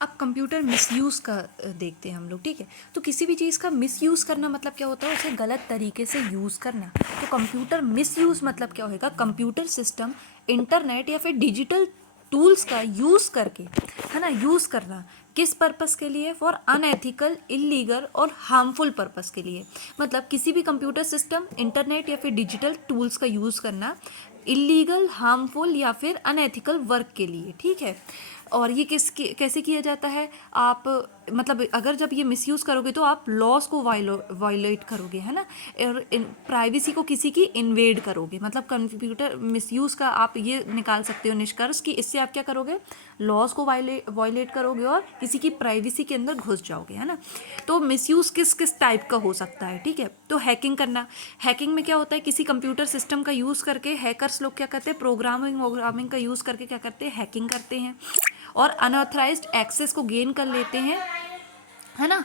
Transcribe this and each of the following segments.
अब computer misuse का देखते हैं हम लोग, ठीक है। तो किसी भी चीज़ का मिसयूज़ करना मतलब क्या होता है, उसे गलत तरीके से यूज़ करना। तो कंप्यूटर मिसयूज़ मतलब क्या होएगा, कंप्यूटर सिस्टम, इंटरनेट या फिर डिजिटल टूल्स का यूज़ करके, है ना, यूज़ करना किस पर्पस के लिए, फॉर अनएथिकल, इलीगल और हार्मफुल पर्पस के लिए। मतलब किसी भी कंप्यूटर सिस्टम, इंटरनेट या फिर डिजिटल टूल्स का यूज़ करना इलीगल, हार्मफुल या फिर अनएथिकल वर्क के लिए, ठीक है। और ये कैसे किया जाता है, आप मतलब अगर जब ये मिसयूज़ करोगे तो आप लॉस को वायलेट करोगे, है ना, और प्राइवेसी को किसी की इन्वेड करोगे। मतलब कंप्यूटर मिसयूज़ का आप ये निकाल सकते हो निष्कर्ष कि इससे आप क्या करोगे, लॉस को वायलेट करोगे और किसी की प्राइवेसी के अंदर घुस जाओगे, है ना। तो मिसयूज़ किस किस टाइप का हो सकता है, ठीक है। तो हैकिंग करना, हैकिंग में क्या होता है, किसी कंप्यूटर सिस्टम का यूज़ करके हैकर्स लोग क्या करते हैं, प्रोग्रामिंग का यूज़ करके क्या करते हैं, हैकिंग करते हैं और अनऑथराइज्ड एक्सेस को गेन कर लेते हैं, है ना।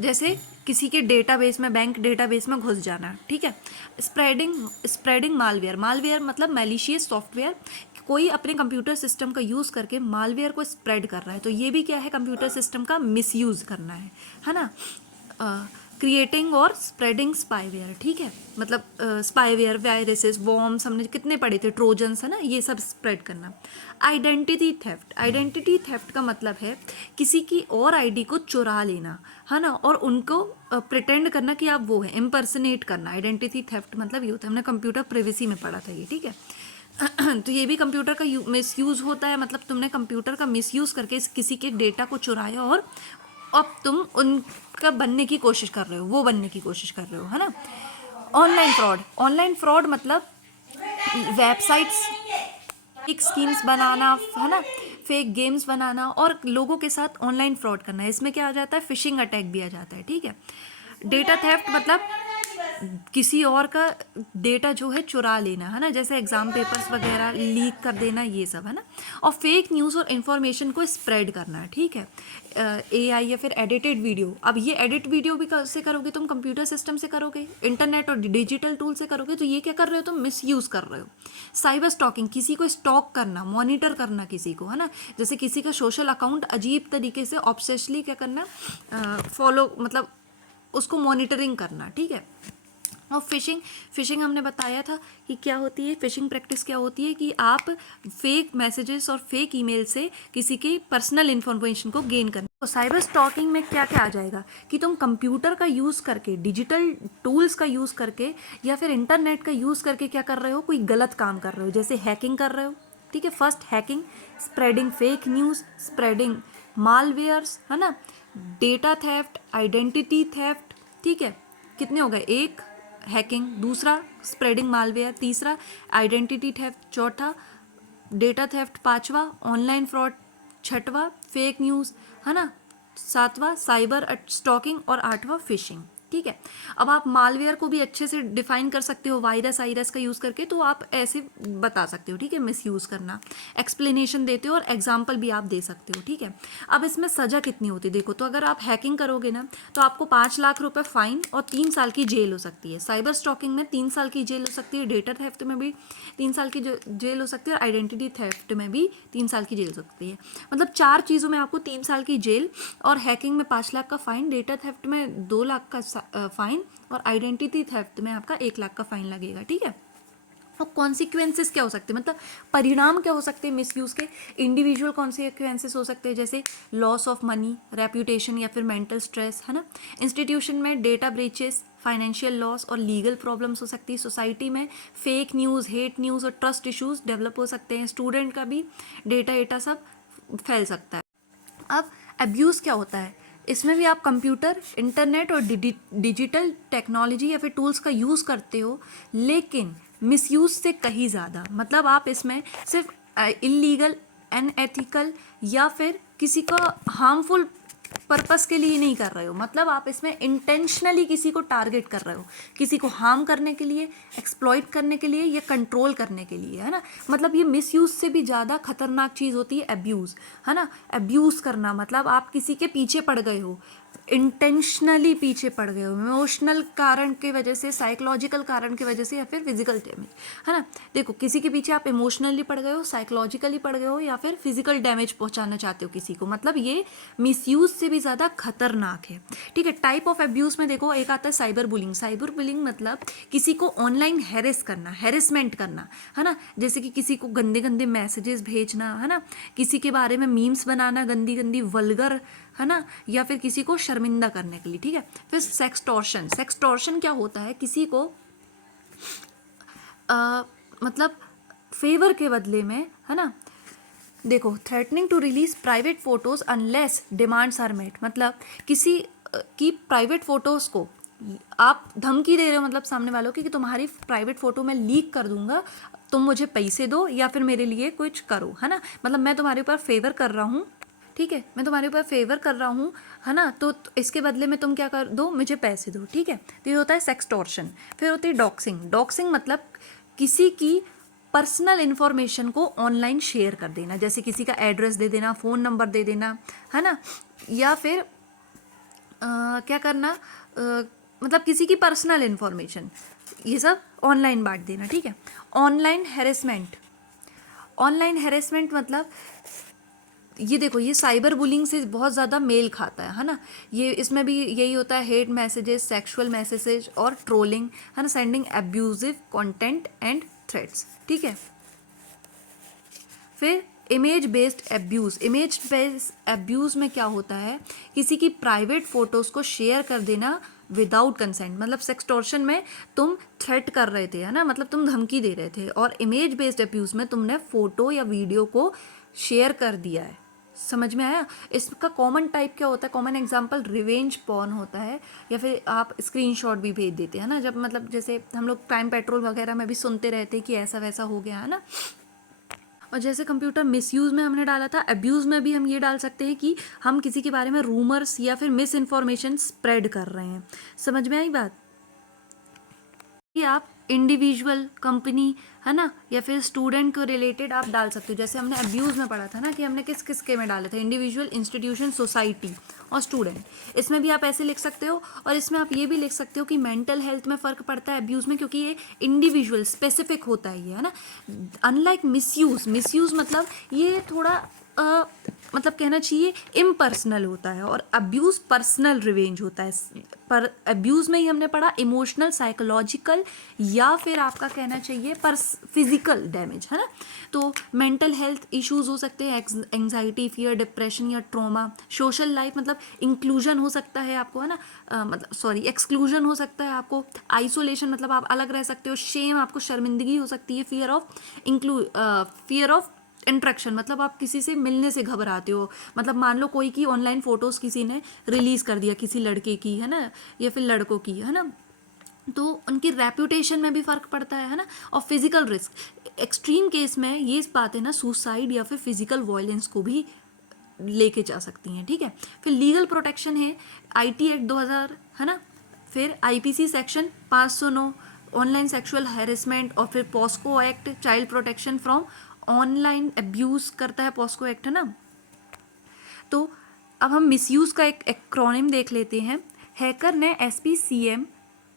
जैसे किसी के डेटाबेस में, बैंक डेटाबेस में घुस जाना, ठीक है। स्प्रेडिंग मालवेयर, मालवेयर मतलब मैलिशियस सॉफ्टवेयर, कोई अपने कंप्यूटर सिस्टम का यूज़ करके मालवेयर को स्प्रेड कर रहा है, तो ये भी क्या है, कंप्यूटर सिस्टम का मिसयूज़ करना है ना। क्रिएटिंग और स्प्रेडिंग स्पाईवेयर, ठीक है। मतलब स्पाईवेयर, वायरसेस, वॉर्म्स, हमने कितने पढ़े थे, ट्रोजन्स, है ना, ये सब स्प्रेड करना। आइडेंटिटी थेफ्ट, आइडेंटिटी थेफ्ट का मतलब है किसी की और आईडी को चुरा लेना, है ना, और उनको प्रिटेंड करना कि आप वो है, इम्पर्सनेट करना। आइडेंटिटी थेफ्ट मतलब ये होता है, हमने कंप्यूटर प्रिवेसी में पढ़ा था ये, ठीक है। तो ये भी कंप्यूटर का मिसयूज़ होता है, मतलब तुमने कंप्यूटर का मिसयूज़ करके किसी के डेटा को चुराया और अब तुम उनका बनने की कोशिश कर रहे हो, वो बनने की कोशिश कर रहे हो, है ना। ऑनलाइन फ्रॉड, ऑनलाइन फ्रॉड मतलब वेबसाइट्स, फेक स्कीम्स बनाना, है ना, फेक गेम्स बनाना और लोगों के साथ ऑनलाइन फ्रॉड करना। इसमें क्या आ जाता है, फिशिंग अटैक भी आ जाता है, ठीक है। डेटा थेफ्ट मतलब किसी और का डेटा जो है चुरा लेना, है ना, जैसे एग्जाम पेपर्स वगैरह लीक कर देना, ये सब, है ना। और फेक न्यूज़ और इन्फॉर्मेशन को स्प्रेड करना, ठीक है। एआई या फिर एडिटेड वीडियो, अब ये एडिट वीडियो भी से करोगे तुम, कंप्यूटर सिस्टम से करोगे, इंटरनेट और डिजिटल टूल से करोगे, तो ये क्या कर रहे हो, तुम मिसयूज़ कर रहे हो। साइबर स्टॉकिंग, किसी को स्टॉक करना, मॉनिटर करना किसी को, है ना, जैसे किसी का सोशल अकाउंट अजीब तरीके से ऑब्सेसली क्या करना, फॉलो, मतलब उसको मॉनिटरिंग करना, ठीक है। और फिशिंग, फिशिंग हमने बताया था कि क्या होती है, फिशिंग प्रैक्टिस क्या होती है कि आप फेक मैसेजेस और फेक ईमेल से किसी की पर्सनल इन्फॉर्मेशन को गेन करना। तो साइबर स्टॉकिंग में क्या क्या आ जाएगा कि तुम कंप्यूटर का यूज़ करके, डिजिटल टूल्स का यूज़ करके या फिर इंटरनेट का यूज़ करके क्या कर रहे हो, कोई गलत काम कर रहे हो, जैसे हैकिंग कर रहे हो, ठीक है। First hacking, spreading fake news, spreading malwares, है ना, डेटा थेफ्ट, आइडेंटिटी थेफ्ट, ठीक है। कितने हो गए, एक हैकिंग, दूसरा स्प्रेडिंग मालवेयर, तीसरा आइडेंटिटी थेफ्ट, चौथा डेटा थेफ्ट, पांचवा ऑनलाइन फ्रॉड, छठवा फेक न्यूज़, है ना, सातवां साइबर स्टॉकिंग और आठवां फिशिंग, ठीक है। अब आप मालवेयर को भी अच्छे से डिफाइन कर सकते हो वायरस आइरस का यूज़ करके, तो आप ऐसे बता सकते हो, ठीक है, मिस यूज़ करना, एक्सप्लेनेशन देते हो और एग्जाम्पल भी आप दे सकते हो, ठीक है। अब इसमें सज़ा कितनी होती है, देखो, तो अगर आप हैकिंग करोगे ना तो आपको 5 लाख रुपए फाइन और 3 साल की जेल हो सकती है। साइबर स्टॉकिंग में 3 साल की जेल हो सकती है, डेटा थेफ्ट में भी 3 साल की जेल हो सकती है और आइडेंटिटी थेफ्ट में भी 3 साल की जेल हो सकती है। मतलब 4 चीज़ों में आपको 3 साल की जेल, और हैकिंग में 5 लाख का फाइन, डेटा थेफ्ट में 2 लाख का फाइन और आइडेंटिटी थेफ्ट में आपका 1 लाख का फाइन लगेगा, ठीक है। और कॉन्सिक्वेंसेस क्या हो सकते हैं, मतलब परिणाम क्या हो सकते हैं मिसयूज़ के, इंडिविजुअल कॉन्सिक्वेंसेस हो सकते हैं, जैसे लॉस ऑफ मनी, रेप्यूटेशन या फिर मेंटल स्ट्रेस, है ना। इंस्टीट्यूशन में डेटा ब्रीचेस, फाइनेंशियल लॉस और लीगल प्रॉब्लम्स हो सकती है। सोसाइटी में फेक न्यूज़, हेट न्यूज़ और ट्रस्ट इश्यूज डेवलप हो सकते हैं। स्टूडेंट का भी डेटा सब फैल सकता है। अब एब्यूज़ क्या होता है, इसमें भी आप कंप्यूटर, इंटरनेट और डिजिटल टेक्नोलॉजी या फिर टूल्स का यूज़ करते हो, लेकिन मिसयूज़ से कहीं ज़्यादा, मतलब आप इसमें सिर्फ इलीगल, अनएथिकल या फिर किसी का हार्मफुल पर्पस के लिए नहीं कर रहे हो, मतलब आप इसमें इंटेंशनली किसी को टारगेट कर रहे हो, किसी को हार्म करने के लिए, एक्सप्लॉइट करने के लिए या कंट्रोल करने के लिए, है ना। मतलब ये मिसयूज से भी ज़्यादा खतरनाक चीज़ होती है एब्यूज़, है ना। एब्यूज़ करना मतलब आप किसी के पीछे पड़ गए हो, इंटेंशनली पीछे पड़ गए हो, इमोशनल कारण की वजह से, साइकोलॉजिकल कारण की वजह से, या फिर फिजिकल डैमेज, है ना। देखो किसी के पीछे आप इमोशनली पड़ गए हो, साइकोलॉजिकली पड़ गए हो, या फिर फिजिकल डैमेज पहुंचाना चाहते हो किसी को, मतलब ये मिसयूज से भी ज़्यादा खतरनाक है, ठीक है। टाइप ऑफ अब्यूज़ में देखो एक आता है साइबर बुलिंग। साइबर बुलिंग मतलब किसी को ऑनलाइन हैरेस करना, हैरेसमेंट करना, है ना। जैसे कि किसी को गंदे गंदे मैसेजेस भेजना, है ना, किसी के बारे में मीम्स बनाना गंदी गंदी वल्गर, है ना, या फिर किसी को शर्मिंदा करने के लिए, ठीक है। फिर सेक्सटॉर्शन। सेक्सटॉर्शन क्या होता है, किसी को मतलब फेवर के बदले में, है ना, देखो threatening to release private photos unless demands are met, मतलब किसी की प्राइवेट फोटोज को आप धमकी दे रहे हो, मतलब सामने वालों की, कि तुम्हारी प्राइवेट फोटो मैं लीक कर दूंगा, तुम मुझे पैसे दो या फिर मेरे लिए कुछ करो, है ना, मतलब मैं तुम्हारे ऊपर फेवर कर रहा हूँ, ठीक है, मैं तुम्हारे ऊपर फेवर कर रहा हूँ, है ना, तो इसके बदले में तुम क्या कर दो, मुझे पैसे दो, ठीक है। तो ये होता है सेक्सटॉर्शन। फिर होती है डॉक्सिंग। डॉक्सिंग मतलब किसी की पर्सनल इन्फॉर्मेशन को ऑनलाइन शेयर कर देना, जैसे किसी का एड्रेस दे देना, फ़ोन नंबर दे देना, है ना, या फिर क्या करना, मतलब किसी की पर्सनल इन्फॉर्मेशन ये सब ऑनलाइन बांट देना, ठीक है। Online harassment. ऑनलाइन हैरेसमेंट मतलब ये देखो, ये साइबर बुलिंग से बहुत ज़्यादा मेल खाता है ना। ये इसमें भी यही होता है, हेट मैसेजेस, सेक्सुअल मैसेजेस और ट्रोलिंग, है ना, sending abusive content and threats, ठीक है। फिर image based abuse. Image based abuse में क्या होता है, किसी की प्राइवेट फ़ोटोज़ को शेयर कर देना विदाउट कंसेंट, मतलब सेक्सटॉर्शन में तुम थ्रेट कर रहे थे, है ना, मतलब तुम धमकी दे रहे थे, और इमेज बेस्ड एब्यूज़ में तुमने फ़ोटो या वीडियो को शेयर कर दिया है। समझ में आया। इसका कॉमन टाइप क्या होता है, कॉमन एग्जांपल रिवेंज पॉर्न होता है, या फिर आप स्क्रीनशॉट भी भेज देते हैं ना, जब मतलब जैसे हम लोग क्राइम पेट्रोल वगैरह में भी सुनते रहते हैं कि ऐसा वैसा हो गया, है ना। और जैसे कंप्यूटर मिसयूज़ में हमने डाला था, अब्यूज़ में भी हम ये डाल सकते हैं कि हम किसी के बारे में रूमर्स या फिर मिस इन्फॉर्मेशन स्प्रेड कर रहे हैं। समझ में आई बात। कि आप इंडिविजुअल, कंपनी, है ना, या फिर स्टूडेंट को रिलेटेड आप डाल सकते हो। जैसे हमने अब्यूज़ में पढ़ा था ना कि हमने किस किस के में डाले थे, इंडिविजुअल, इंस्टीट्यूशन, सोसाइटी और स्टूडेंट। इसमें भी आप ऐसे लिख सकते हो, और इसमें आप ये भी लिख सकते हो कि मेंटल हेल्थ में फ़र्क पड़ता है अब्यूज़ में, क्योंकि ये इंडिविजुअल स्पेसिफिक होता है ये, है ना। Unlike misuse. मिसयूज़ मतलब ये थोड़ा मतलब कहना चाहिए इम्पर्सनल होता है, और अब्यूज़ पर्सनल रिवेंज होता है। पर अब्यूज़ में ही हमने पढ़ा इमोशनल, साइकोलॉजिकल, या फिर आपका कहना चाहिए फिजिकल डैमेज, है ना। तो मेंटल हेल्थ इश्यूज हो सकते हैं, एंग्जाइटी, फियर, डिप्रेशन या ट्रॉमा। सोशल लाइफ मतलब इंक्लूजन हो सकता है आपको, है ना, मतलब सॉरी एक्सक्लूजन हो सकता है आपको। आइसोलेशन मतलब आप अलग रह सकते हो। शेम आपको शर्मिंदगी हो सकती है। फियर ऑफ इंट्रैक्शन मतलब आप किसी से मिलने से घबराते हो, मतलब मान लो कोई की ऑनलाइन फोटोज़ किसी ने रिलीज़ कर दिया, किसी लड़के की, है ना, या फिर लड़कों की, है ना, तो उनकी रेपुटेशन में भी फ़र्क पड़ता है ना। और फिजिकल रिस्क, एक्सट्रीम केस में ये बातें ना सुसाइड या फिर फिजिकल वायलेंस को भी लेके जा सकती हैं, ठीक है। फिर लीगल प्रोटेक्शन है, आईटी एक्ट 2000, है ना, फिर IPC section 509 online sexual harassment, और फिर POCSO act child protection from online abuse करता है पॉस्को एक्ट, है ना। तो अब हम मिसयूज़ का एक एक्रोनिम देख लेते हैं। हैकर ने एसपीसीएम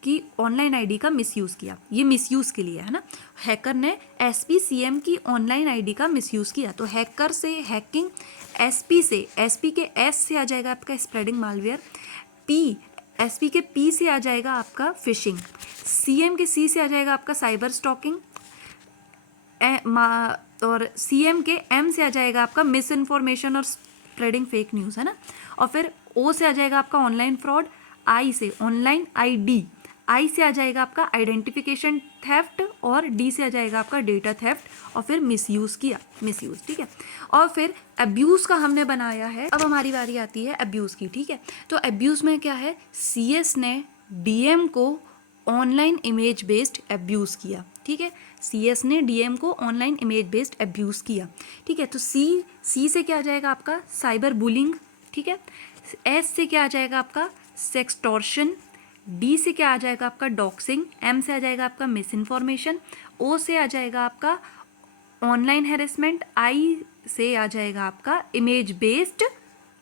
की ऑनलाइन आईडी का मिसयूज़ किया, ये मिसयूज़ के लिए है ना। हैकर ने एसपीसीएम की ऑनलाइन आईडी का मिसयूज़ किया, तो हैकर से हैकिंग, एसपी से, एसपी के एस से आ जाएगा आपका स्प्रेडिंग मालवेयर, पी एसपी के पी से आ जाएगा आपका फिशिंग, सीएम के सी से आ जाएगा आपका साइबर स्टॉकिंग, और सीएम के एम से आ जाएगा आपका मिस इन्फॉर्मेशन और स्प्रेडिंग फेक न्यूज़, है ना। और फिर ओ से आ जाएगा आपका ऑनलाइन फ्रॉड, आई से ऑनलाइन आईडी, आई से आ जाएगा आपका आइडेंटिफिकेशन थेफ्ट, और डी से आ जाएगा आपका डेटा थेफ्ट, और फिर मिसयूज़ किया, मिसयूज़, ठीक है। और फिर अब्यूज़ का हमने बनाया है। अब हमारी बारी आती है अब्यूज़ की, ठीक है। तो अब्यूज़ में क्या है, सीएस ने डीएम को ऑनलाइन इमेज बेस्ड अब्यूज़ किया, ठीक है। सीएस ने डीएम को ऑनलाइन इमेज बेस्ड अब्यूज़ किया, ठीक है। तो सी से क्या आ जाएगा आपका साइबर बुलिंग, ठीक है। एस से क्या आ जाएगा आपका सेक्सटॉर्शन, डी से क्या आ जाएगा आपका डॉक्सिंग, एम से आ जाएगा आपका मिस इन्फॉर्मेशन, ओ से आ जाएगा आपका ऑनलाइन हैरेसमेंट, आई से आ जाएगा आपका इमेज बेस्ड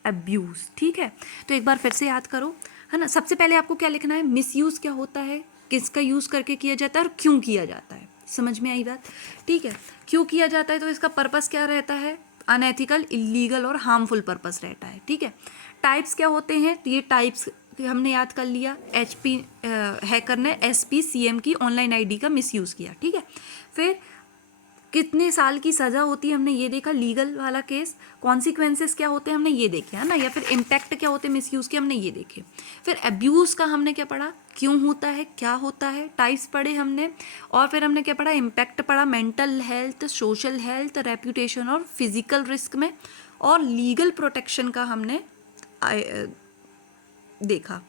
अब्यूज़, ठीक है। तो एक बार फिर से याद करो, है ना। सबसे पहले आपको क्या लिखना है, मिसयूज़ क्या होता है, किसका यूज़ करके किया जाता है और क्यों किया जाता है। समझ में आई बात, ठीक है। क्यों किया जाता है तो इसका पर्पस क्या रहता है, अनएथिकल, इलीगल और हार्मफुल पर्पस रहता है, ठीक है। टाइप्स क्या होते हैं, तो ये टाइप्स हमने याद कर लिया। HP हैकर ने SPCM की ऑनलाइन ID का मिसयूज़ किया, ठीक है। फिर कितने साल की सज़ा होती है हमने ये देखा, लीगल वाला केस। कॉन्सिक्वेंसेस क्या होते हैं हमने ये देखे, है ना। या फिर इम्पैक्ट क्या होते हैं मिसयूज़ के, हमने ये देखे। फिर अब्यूज़ का हमने क्या पढ़ा, क्यों होता है, क्या होता है, टाइप्स पढ़े हमने। और फिर हमने क्या पढ़ा, इम्पैक्ट पढ़ा, mental health, social health, reputation और फिजिकल रिस्क में। और लीगल प्रोटेक्शन का हमने देखा,